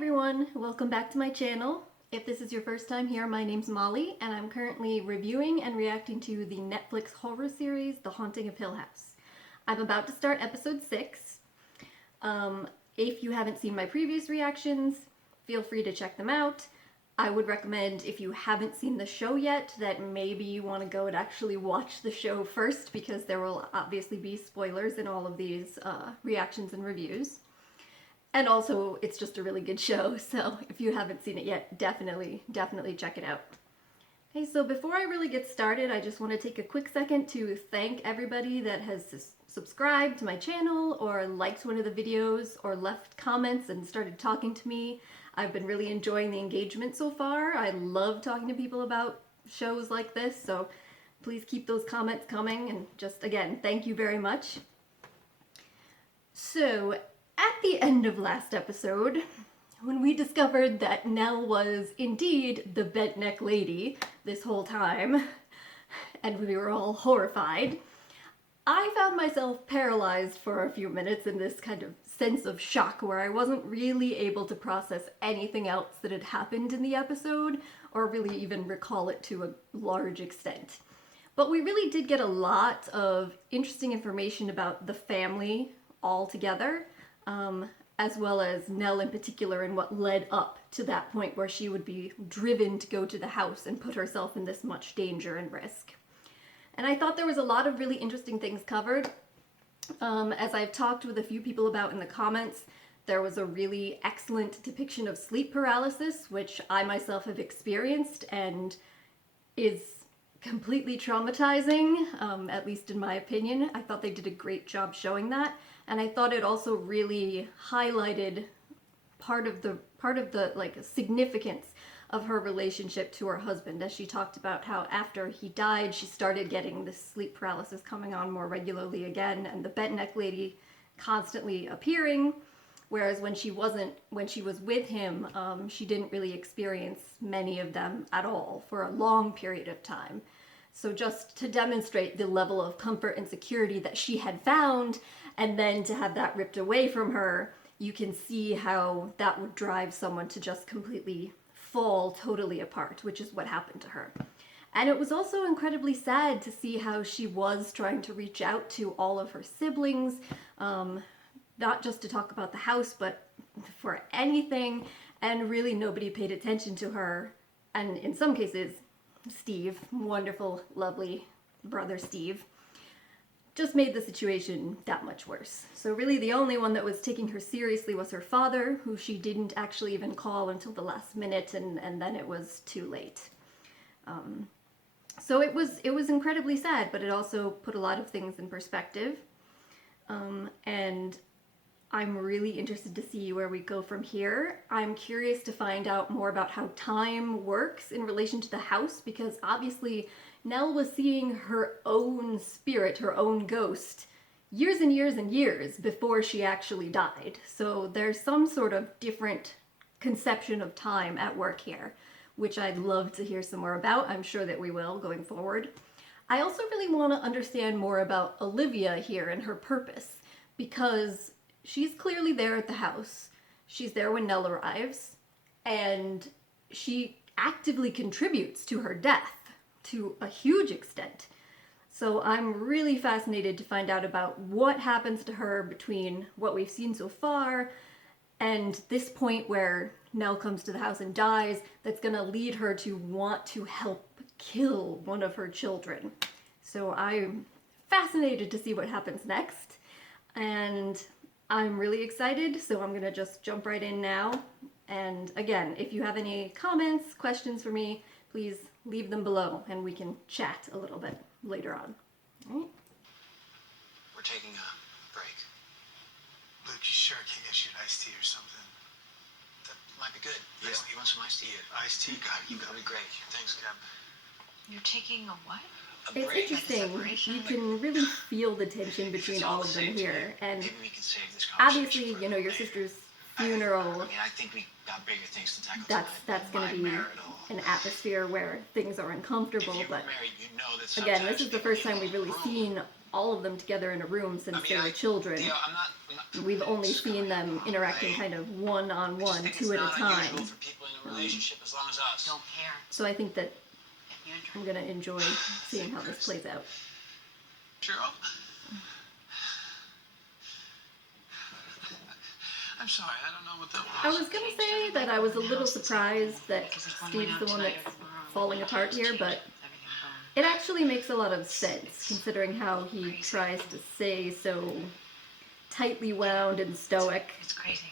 everyone, welcome back to my channel. If this is your first time here, my name's Molly, and I'm currently reviewing and reacting to the Netflix horror series, The Haunting of Hill House. I'm about to start episode 6. If you haven't seen my previous reactions, feel free to check them out. I would recommend, if you haven't seen the show yet, that maybe you want to go and actually watch the show first, because there will obviously be spoilers in all of these reactions and reviews. And also, it's just a really good show, so if you haven't seen it yet, definitely check it out. Okay, so before I really get started, I just want to take a quick second to thank everybody that has subscribed to my channel, or liked one of the videos, or left comments and started talking to me. I've been really enjoying the engagement so far. I love talking to people about shows like this, so please keep those comments coming, and just, again, thank you very much. So, at the end of last episode, when we discovered that Nell was indeed the bent neck lady this whole time, and we were all horrified, I found myself paralyzed for a few minutes in this kind of sense of shock where I wasn't really able to process anything else that had happened in the episode, or really even recall it to a large extent. But we really did get a lot of interesting information about the family altogether, as well as Nell in particular, and what led up to that point where she would be driven to go to the house and put herself in this much danger and risk. And I thought there was a lot of really interesting things covered. As I've talked with a few people about in the comments, there was a really excellent depiction of sleep paralysis, which I myself have experienced and is completely traumatizing, at least in my opinion. I thought they did a great job showing that. And I thought it also really highlighted part of the like significance of her relationship to her husband, as she talked about how after he died, she started getting this sleep paralysis coming on more regularly again, and the bent neck lady constantly appearing, whereas when she was with him, she didn't really experience many of them at all for a long period of time. So just to demonstrate the level of comfort and security that she had found, and then to have that ripped away from her, you can see how that would drive someone to just completely fall totally apart, which is what happened to her. And it was also incredibly sad to see how she was trying to reach out to all of her siblings, not just to talk about the house, but for anything, and really nobody paid attention to her. And in some cases, Steve, wonderful, lovely brother Steve, just made the situation that much worse. So really the only one that was taking her seriously was her father, who she didn't actually even call until the last minute, and then it was too late. So it was incredibly sad, but it also put a lot of things in perspective. And I'm really interested to see where we go from here. I'm curious to find out more about how time works in relation to the house, because obviously Nell was seeing her own spirit, her own ghost, years and years and years before she actually died. So there's some sort of different conception of time at work here, which I'd love to hear some more about. I'm sure that we will going forward. I also really want to understand more about Olivia here and her purpose, because she's clearly there at the house. She's there when Nell arrives, and she actively contributes to her death to a huge extent. So I'm really fascinated to find out about what happens to her between what we've seen so far and this point where Nell comes to the house and dies, that's gonna lead her to want to help kill one of her children. So I'm fascinated to see what happens next, and I'm really excited, so I'm gonna just jump right in now. And again, if you have any comments, questions for me, please leave them below and we can chat a little bit later on. All right. We're taking a break. Luke, you sure I can't get you an iced tea or something? That might be good. Yeah. You want some iced tea? Iced tea? You got me great. Thanks, Cap. You're taking a what? A It's break. interesting. You can really feel the tension between all of them here. And maybe we can save this conversation obviously, for you know, your later. sister's funeral, I mean, I think we got bigger things to tackle that's tonight. going to be Marital. an atmosphere where things are uncomfortable, If you were but married, you know that again, sometimes this is the people first give time we've you really room seen all of them together in a room since they were children. I'm not We've only seen them interacting kind of one-on-one, two at a time. for people in a relationship as long as us. Don't care. So I think that You and I'm gonna enjoy seeing how this plays out. Cheryl? I'm sorry, I don't know what that I was. was gonna say that I was a little surprised that Steve's the one that's falling apart here, but it actually makes a lot of sense, considering how he tries to stay so tightly wound and stoic. It's crazy.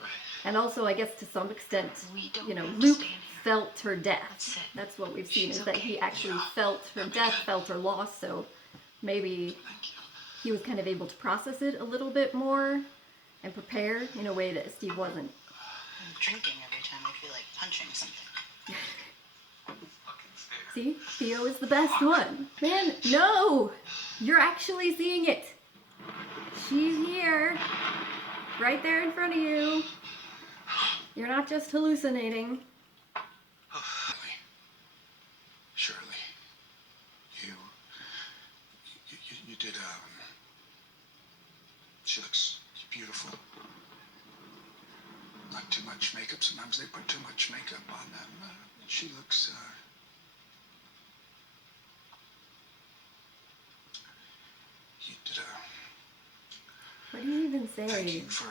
Right. And also, I guess to some extent, We don't you know, understand Luke here. felt her death. That's it. That's what we've seen, She's is that he actually felt her death, felt her loss, so maybe Thank you. he was kind of able to process it a little bit more and prepare in a way that Steve wasn't. I'm drinking every time I feel like punching something. Fucking fair. See? Theo is the best one. Man, no! You're actually seeing it. She's here. Right there in front of you. You're not just hallucinating. Shirley, you did, she looks beautiful. Not too much makeup. Sometimes they put too much makeup on them. She looks, you did What do you even thank say you for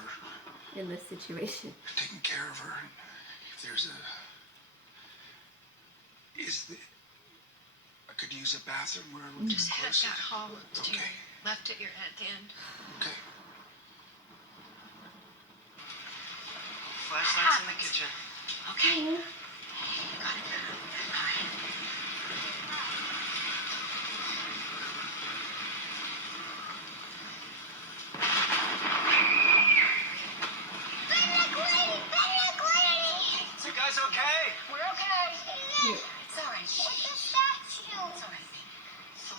in this situation? taking care of her. If there's I could use a bathroom where it would be Just head closer. that hall to your Okay. left at your at the end. Okay. Flashlights in the kitchen. Okay. You guys okay? We're okay. Here. It's all right. It's all right.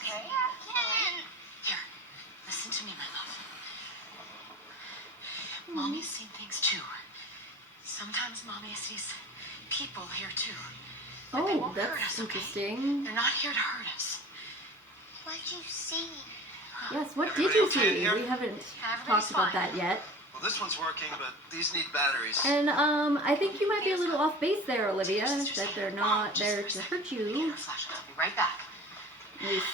Okay? Here, listen to me, my love. Mommy's seen things too. Sometimes Mommy sees people here too. But they Oh, won't hurt that's us, okay? interesting. They're not here to hurt us. What'd you see? Yes, what did Everybody you okay in see? here? We haven't Everybody's talked about fine. that yet. Well, this one's working, but these need batteries. And I think you might be a little off base there, Olivia, that they're not there to hurt you, Your flashlight. I'll be right back. at least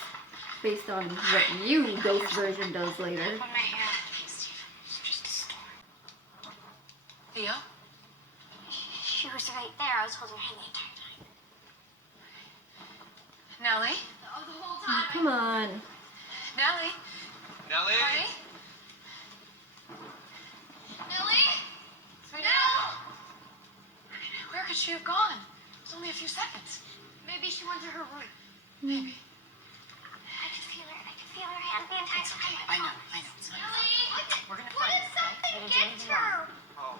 based on what you, Ghost version, does later. On my hand. Thanks, Steve. It's just a storm. Theo? She was right there. I was holding her the entire time. Nellie? The whole Oh, come on. Nellie? Nellie? Honey? Nellie? Sweetheart? Where could she have gone? It was only a few seconds. Maybe she went to her room. Maybe. I could feel her. I could feel her hand the entire It's okay. time. I know. It's not your fault. Nellie? We're gonna What find if her, okay? something It'll do gets anything wrong. her? Oh,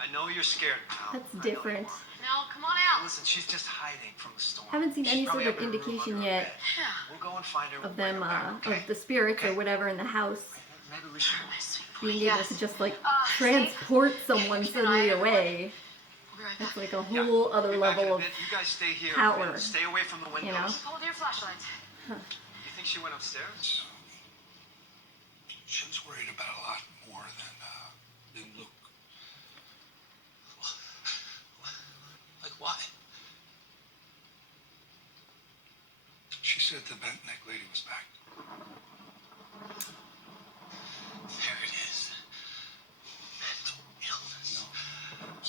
I know you're scared now. That's I know different. you are. Nell, come on out. Listen, she's just hiding from the storm. Haven't seen She's any probably sort up of in her room indication under her yet bed. Yeah. We'll go and find her. of We'll bring them, her back, okay? of the spirits or whatever in the house Maybe we should. My sweet boy. being able to just like see? transport someone suddenly away. We'll be right That's back. like a whole other Be back in a level of, bit. You guys stay here. power, and stay away from the windows. you know? Hold your flashlights. You think she went upstairs? She was worried about a lot more than Luke. Like what? She said the bent neck lady was back. There it is. Mental illness.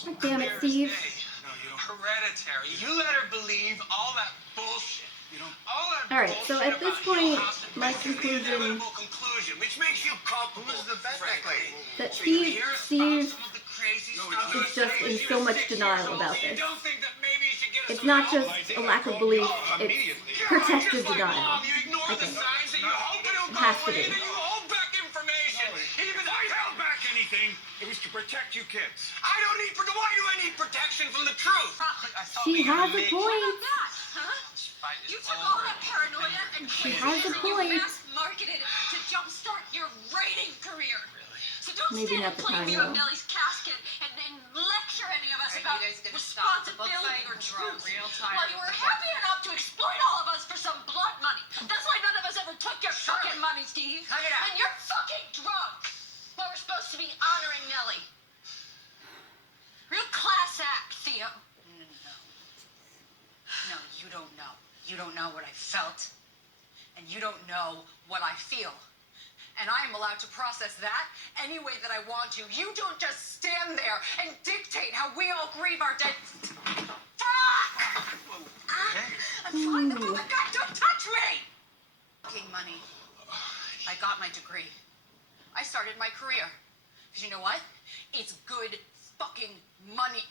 No. God damn it, Steve. No, you don't. Hereditary. You let her believe all that bullshit. You don't. All that All right, so bullshit at this about point, Hill House and my Baker, the conclusion- inevitable conclusion, which makes you culpable. Who's the bent neck lady? that So you Steve, hear us Steve, about some of the crazy No, stuff it's you're just saying? in You're so much 6 years denial old, about so you this. don't think that maybe you should get us it's some not help? just a lack of belief, it's You're protective just like denial. Mom. You ignore I the think. signs and you hope it'll It go has to away, be. and then you hold back information. Even If I held back anything, it was to protect you kids. I don't need. Why do I need protection from the truth? I thought She we had has a make- point. This fight is You took over. all that paranoia and She craziness has a and you point. mass marketed it to jumpstart your writing career. Really? So don't Maybe stand not and the play time, view though. of Nellie's casket and then lecture any of us Are you about guys gonna stop the book responsibility fight or or draw truth. real time While you with were the book? happy enough to exploit all of us for some blood money. That's why none of us took your fucking money, Steve. Cut it out. And you're fucking drunk. Well, we're supposed to be honoring Nellie. Real class act, Theo. No, you don't know. You don't know what I felt. And you don't know what I feel. And I am allowed to process that any way that I want to. You don't just stand there and dictate how we all grieve our dead. Fuck! I'm fine. Oh my God, don't touch me! Fucking money. I got my degree. I started my career. Because you know what? It's good fucking money.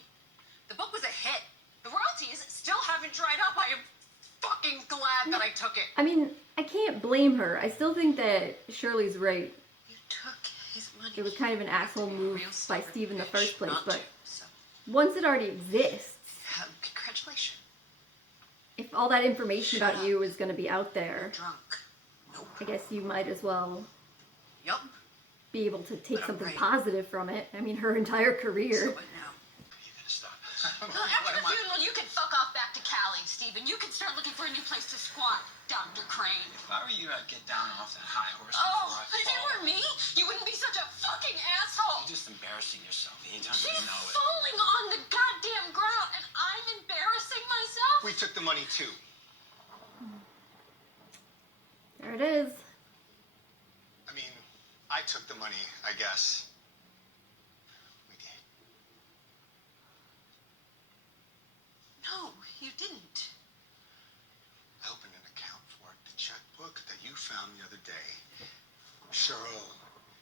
The book was a hit. The royalties still haven't dried up. I am fucking glad that I took it. I mean, I can't blame her. I still think that Shirley's right. You took his money. It was kind of an asshole move Real by stubborn Steve in the bitch first place, not but to. So, once it already exists, congratulations. if all that information Shut about up. you is going to be out there, Drunk. Nope. I guess you might as well Yup. be able to take But I'm something right. positive from it. I mean, her entire So career. what now? You gotta stop. Well, after the funeral, you can fuck off back to Cali, Steve, and you can start looking for a new place to squat, Dr. Crane. If I were you, I'd get down off that high horse Oh, before I but if you fall. were me, you wouldn't be such a fucking asshole. You're just embarrassing yourself anytime She's you know it. falling on the goddamn ground, and I'm embarrassing myself. We took the money too. There it is. I mean, I took the money, I guess. We did. No, you didn't. I opened an account for it. The checkbook that you found the other day. Cheryl,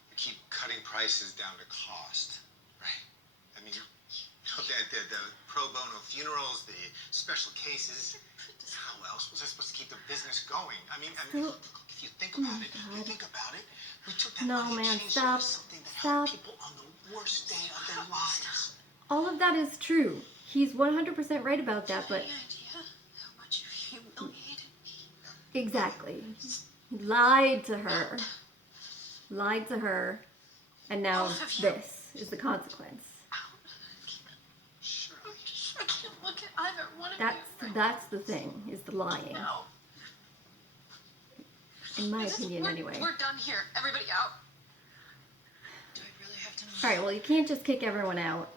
you keep cutting prices down to cost, right? I mean, the pro bono funerals, the special cases. How else was I supposed to keep the business going? I mean, Still- if you think about it, we took that No, money and man, changed stop. it to something that helped Stop. people on the worst day of their lives. All of that is true. He's 100% right about that, but Any idea how much you humiliated me? exactly. He lied to her. Lied to her. And now Both of you. this is the consequence. Shirley. I can't look at either one of That's the thing, is the lying. No. In my opinion, anyway. We're done here. Everybody out. Do I really have to know? Alright, well, you can't just kick everyone out.